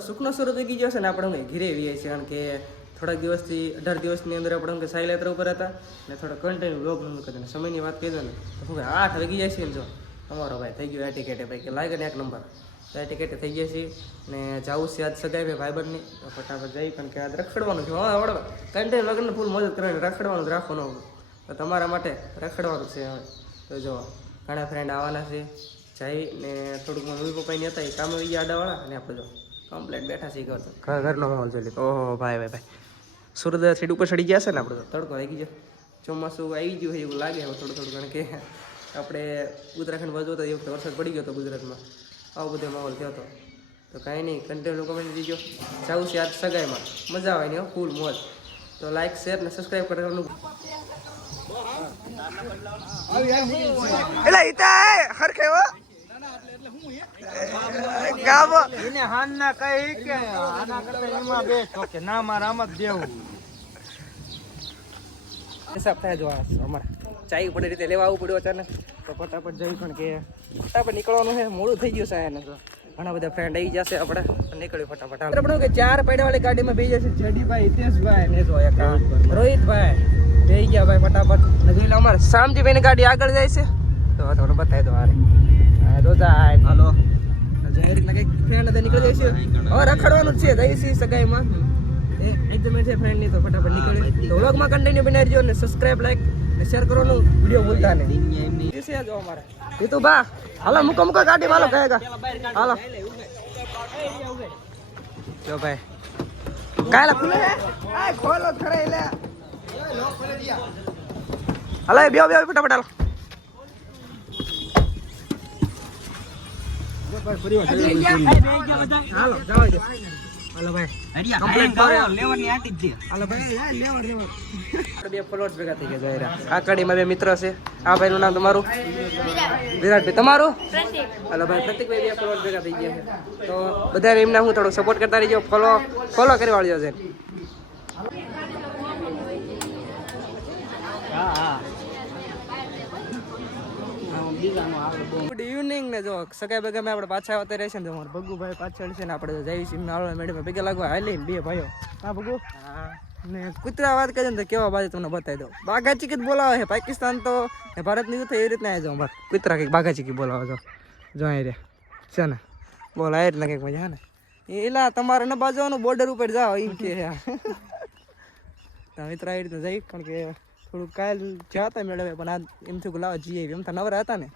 સુખનો સ્વરૂપ ઉગી ગયો છે ને આપણે ઘીરે વીએ છીએ કારણ કે થોડાક દિવસથી 18 દિવસની અંદર આપણે સાયલ યાત્રા ઉપર હતા ને થોડા કન્ટિન્યુ બ્લોગ નહોતું કરતા સમયની વાત કહી દો ને તો શું 8 વાગી જાય છે ને જો અમારો ભાઈ થઈ ગયો એટીકેટે ભાઈ કે લાગે ને એક નંબર એટીકેટે થઈ ગયા છે ને જાવું છે આજ સગાઈ ભાઈબંધની ફટાફટ જઈ કારણ કે આજ રખડવાનું છે હા વડવા કન્ટિન્યુ વગરને ફૂલ મદદ કરવાની રખડવાનું જ રાખવાનું તો તમારા માટે રખડવાનું છે હવે તો જો ઘણા ફ્રેન્ડ આવવાના છે જઈ ને થોડુંક મમ્મી પપ્પાની હતા એ કામ આવી આડાવાળા અને આપણે જો કમ્પ્લેટ બેઠા છે ઘરનો માહોલ જોઈ ઓહો ભાઈ સુરત સીટ ઉપર ચડી ગયા છે ને આપણે તો તડકો આવી ગયો ચોમાસું આવી ગયું હોય એવું લાગે હવે થોડું કારણ કે આપણે ઉત્તરાખંડ બાજુ તો એ વખતે વરસાદ પડી ગયો હતો ગુજરાતમાં આવો બધો માહોલ થયો હતો તો કાંઈ નહીં કન્ટિન્યુ કમેન્ટ દીજો જાવું છે આજ સગાઈમાં મજા આવે ને ફૂલ મોજ તો લાઈક શેર ને સબસ્ક્રાઈબ કરવાનું એટલે ઈતા હરખે હો ગાવો એને હાનના કહી કે આના કરતા એમાં બેસ્ટ ઓકે ના મારા આમ જ દેવું હિસાબ થાય જો અમારે ચાઈ પડે રીતે લેવા આવવું પડ્યું અચાનક તો ફટાફટ જઈ પણ કે ફટાફટ નીકળવાનું છે મોડું થઈ ગયું છે એને તો ઘણા બધા ફ્રેન્ડ આવી જશે આપણે નીકળ્યું ફટાફટ આપણે કે 4 પૈડાવાળી ગાડીમાં બેસી જશે જડીભાઈ હિતેશભાઈ ને જો એક રોહિતભાઈ બેસી ગયા ભાઈ ફટાફટ જોઈ લો અમારે શામજીભાઈની ગાડી આગળ જાય છે તો તમને બતાવી દો હારે હાલો જે રીતના કઈક ફ્રેન્ડ હતા નીકળી જાય છે હવે રખડવાનું જ છે જઈશી સગાઈમાં એકદમ છે ફ્રેન્ડ ની તો ફટાફટ નીકળે તો વ્લોગમાં કન્ટિન્યુ બનાવી દેજો અને સબસ્ક્રાઇબ લાઈક ને શેર કરવાનું વિડિયો ભૂલતા નહીં છે જો અમારે એ તો બા હાલો મુકો ગાડી હાલો કહેગા હાલો જો ભાઈ કાયલા ખુલે આ ખોલો ખરે લે હાલો બેઓ ફટાફટ હાલો હાલો જાઓ જો હાલો ભાઈ કમ્પ્લીટ કરો લેવરની આટી જ દે હાલો ભાઈ લેવર બે ફ્લોટ ભેગા થઈ ગયા જયરા આ કડીમાં બે મિત્ર છે આ ભાઈનું નામ તમારું વિરાટભાઈ તમારું પ્રતીક હાલો ભાઈ પ્રતીકભાઈ બે ફ્લોટ ભેગા થઈ ગયા છે તો બધાને એમને હું થોડું સપોર્ટ કરતા રહેજો ફોલો કરી વાળજો છે ગુડ ઇવનિંગ ને જો સગાઈ ભેગા આપણે પાછા આવતા રહેશે ને તમારે ભગુભાઈ પાછળ છે ને આપણે જઈ છીએ નાળો મેડમ ભેગા લાગવા હાલી બે ભાઈઓ હા ભગુ ને કૂતરા વાત કરે ને તો કેવા બાજુ તમને બતાવી દો બાઘા ચીકી બોલાવે છે પાકિસ્તાન તો ભારતની તો એ રીતના આવી જાઓ અમારે કૂતરા કંઈક બાઘા ચીકી બોલાવે છો જો અહીં રે છે ને બોલ આ રીતના કંઈક મજા ને એલા તમારે ન બાજવાનું બોર્ડર ઉપર જાઓ એમ કે મિત્ર એ રીતના જઈ કારણ કે થોડુંક કાલ જ્યાં હતા મેળવે પણ આ એમ થયું લાવો જઈએ એમ તો નવરા હતા ને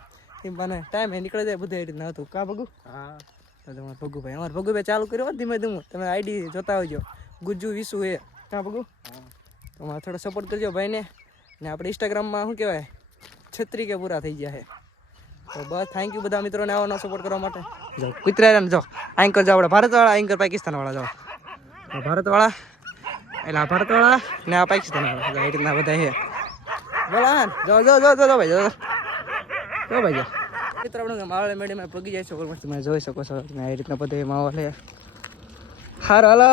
એમ મને ટાઈમ એ નીકળી જાય બધું એ રીતના હતું કા ભગુ હા તો તમારે ભગુભાઈ અમારે ભગુભાઈ ચાલુ કર્યો ધીમે ધીમે તમે આઈડી જોતા આવજો ગુજ્જુ વિસુ એ કા ભગુ તમારે થોડો સપોર્ટ કરજો ભાઈને ને આપણે ઇન્સ્ટાગ્રામમાં શું કહેવાય 36 કે પૂરા થઈ ગયા છે તો બસ થેન્ક યુ બધા મિત્રોને આવવાનો સપોર્ટ કરવા માટે જો કુતરા જો એન્કર જાવ આપણે ભારતવાળા એન્કર પાકિસ્તાનવાળા જાવ ભારતવાળા એટલે આ ભારતવાળા ને આ પાકિસ્તાનવાળા એ રીતના બધા છે બોલા જો ભાઈ જો ભાઈ મિત્ર આપણે માવળે મેડીમાં પગી જાય છે તમે જોઈ શકો છો તમે એ રીતના બધા માહોલ છે હારો હાલો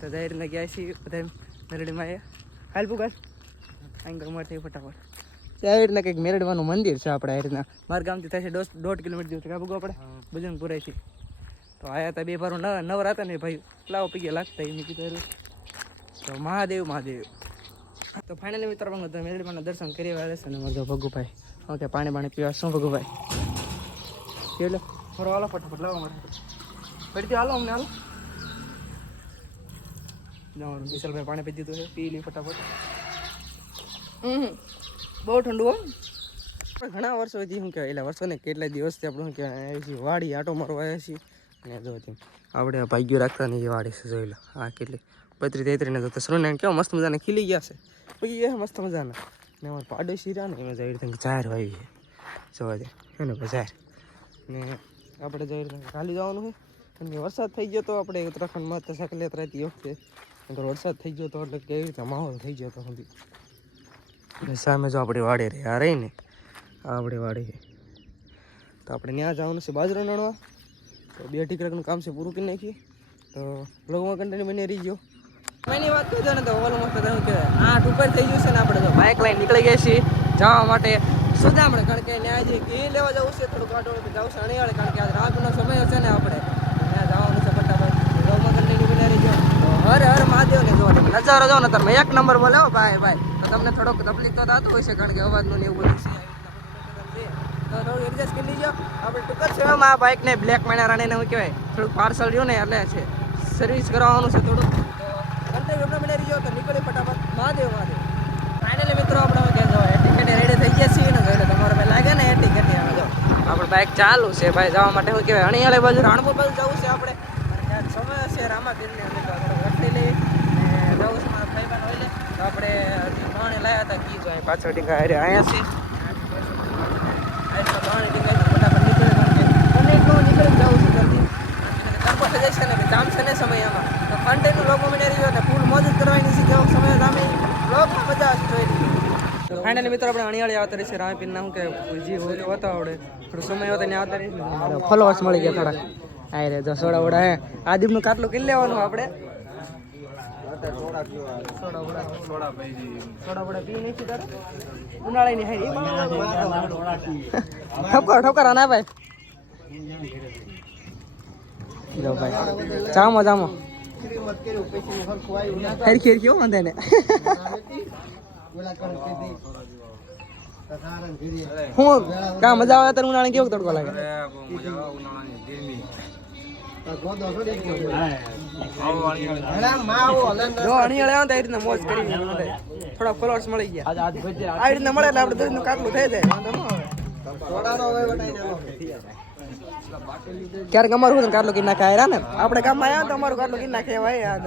તો એ રીતના ગયા છીએ બધા મેરડીમાં એ હાલ પુગાર એન્કર મળતી ફટાફટ એ રીતના કંઈક મેરડવાનું મંદિર છે આપણે એ રીતના મારા ગામથી થશે 1.5 કિલોમીટર જેવું છે કા ભગો આપણે ભજન પુરાય છે તો આયા હતા બે ભારો નવરા હતા ને ભાઈ લાવો પીગે લાગતા એમ કીધું તો મહાદેવ તો ફાઇનલી મિત્ર મેરડીમાં દર્શન કરી વાળે છે ને મારો ભગુભાઈ ઓકે પાણી પીવા શું ભગુભાઈ એટલે ફરો હાલો ફટાફટ લાવો મારે ફરીથી હાલો અમને હાલો વિશાલભાઈ પાણી પી દીધું છે પી લી ફટાફટ બહુ ઠંડુ હો ઘણા વર્ષોથી શું કહેવાય એટલે વર્ષો ને કેટલા દિવસથી આપણે શું કહેવાય વાડી આટો મારવા આવ્યા છીએ ને જો આપણે ભાગ્યો રાખતા નહીં એ વાડી છે જોઈ લો હા કેટલી 32-33 ને તો સરોને કેવા મસ્ત મજાના ખીલી ગયા છે પછી એ મસ્ત મજાના ને અમારે પાડોશી રહ્યા ને એમાં જઈ રીતે જાહેર વાવી છે જોવા દે એને જાહેર ને આપણે જઈ રીતે ખાલી જવાનું છે કારણ કે વરસાદ થઈ ગયો તો આપણે ઉત્તરાખંડમાં તો સાયકલ યાત્રા હતી વખતે અગર વરસાદ થઈ ગયો તો એટલે કેવી રીતે માહોલ થઈ ગયો તો સુધી અને સામે જો આપણી વાડી રહી આ રહી ને આપણી વાડી છે તો આપણે ત્યાં જવાનું છે બાજરો નણવા તો 2 ઠીકરાનું કામ છે પૂરું કરી નાખીએ તો બ્લોગમાં કન્ટિન્યુ બની રહી ગયો એની વાત કહી દો ને તો ઓલું મસ્ત કહ્યું કે 8 ઉપર થઈ ગયું છે ને આપણે તો બાઇક લઈને નીકળી ગયા છીએ જવા માટે સુદામણે કારણ કે ત્યાં જે ઘી લેવા જવું છે થોડુંક આટો જવું છે અણીવાળે કારણ કે આજ રાતનો સમય છે ને આપણે ત્યાં નજારો જો ને તમે એક નંબર બોલે હો ભાઈ તો તમને થોડોક તકલીફ તો થતું હોય છે કારણ કે અવાજનું ને એવું બધું છે તો થોડું એડજસ્ટ કરી લીજો આપણે ટૂંક જ સમયમાં આ બાઇકને બ્લેક મેનારાને શું કહેવાય થોડુંક પાર્સલ રહ્યું ને એટલે છે સર્વિસ કરાવવાનું છે થોડુંક કન્ટેન્ટ આપણે બનાવી રહ્યો તો નીકળી ફટાફટ મહાદેવ ફાઇનલી મિત્રો આપણે ટિકિટ રેડી થઈ ગયા છીએ ને એટલે તમારે ભાઈ લાગે ને એ ટિકિટ જો આપણે બાઇક ચાલુ છે ભાઈ જવા માટે શું કહેવાય અણીયાળી બાજુ રાણપુર બાજુ જવું છે આપણે સમય છે રામાપીરની અમે તો રખડી લઈ જવું છે મારા ભાઈબંધ હોય તો આપણે પાણી લાવ્યા હતા કી જો પાછળ ટીકા અહીંયા છે પાણી ટીકા ફટાફટ નીકળે નીકળી જવું છે જલ્દી તરપો થઈ જશે ને જામ છે ને સમય એમાં તો કન્ટેન્ટનું લોકો મને રહ્યો એટલે ફૂલ મોજ જ કરવાની છે કેવો સમય સામે લોકમાં મજા આવશે જોઈ તો ફાઇનલી મિત્રો આપણે અણીયાળી આવતા રહીશે રામાપીરના શું કે જે ઓલો હતો આપણે થોડો સમય હતો ત્યાં આવતા રહીશું ફોલોઅર્સ મળી ગયા થોડા આ રે જો સોડા વડા હે આદિમનું કાટલું કરી લેવાનું આપણે સોડા પી નહીં તારે ઉનાળાની હાઈ ઠપકાર ના ભાઈ લો ભાઈ જામો ખેર કેવું વાંધે ને હું કા મજા આવે તારે ઉનાળે કેવો તડકો લાગે જો અણીયાળે આવે તો એ રીતના મોજ કરી થોડા ફોલોઅર્સ મળી ગયા આ રીતના મળે એટલે આપણે દૂધનું કાટલું થઈ જાય વાંધો ન આવે ક્યારેક અમારું કાટલું કીધી નાખે ને આપણે ગામમાં આવ્યા તો અમારું કાટલું કીધી નાખે ભાઈ યાદ